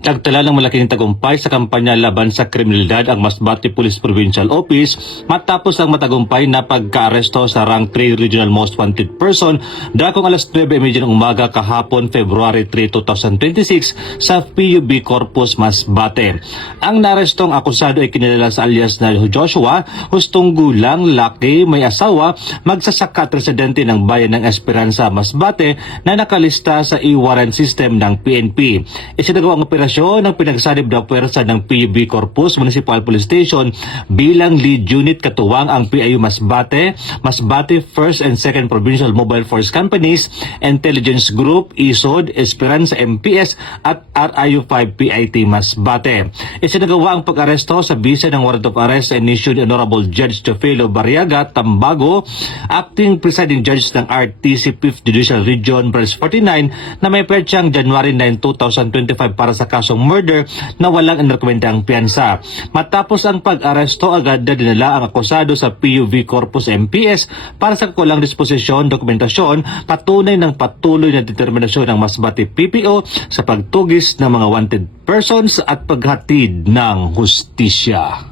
Nagtala ng malaking tagumpay sa kampanya laban sa kriminalidad ang Masbate Police Provincial Office matapos ang matagumpay na pagka-aresto sa Rank 3 Regional Most Wanted Person dakong alas 9:30 ng umaga kahapon February 3, 2026 sa PUB Corpus, Masbate. Ang narestong akusado ay kinilala sa alias na Joshua, hustong gulang, laki, may asawa, magsasaka at residente ng bayan ng Esperanza, Masbate na nakalista sa e-warrant system ng PNP. Isinagawa ang operasyon ng pinagsanib na puwersa ng PUB Corpus Municipal Police Station bilang lead unit katuwang ang PIU Masbate, Masbate 1st and 2nd Provincial Mobile Force Companies, Intelligence Group, ISOD, Esperanza MPS at RIU-5 PIT Masbate. Isinagawa ang pag-aresto sa bisa ng warrant of arrest and issued Honorable Judge Teofilo Barriaga Tambago, acting presiding judge ng RTC 5th Judicial Region Branch 49 na may petsang January 9, 2025 para sa kasong murder na walang inirekomendang piyansa. Matapos ang pag-aresto, agad na dinala ang akusado sa PUV Corpus MPS para sa kulang disposisyon, dokumentasyon, patunay ng patuloy na determinasyon ng Masbate PPO sa pagtugis ng mga wanted persons at paghatid ng hustisya.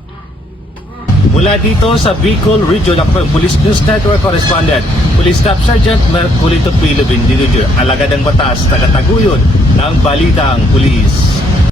Mula dito sa Bicol Region, ako ang Police News Network Correspondent, Police Staff Sergeant Merculito Pilo Bindinudio, alagad ng batas, tagataguyod ng Balitang Pulis.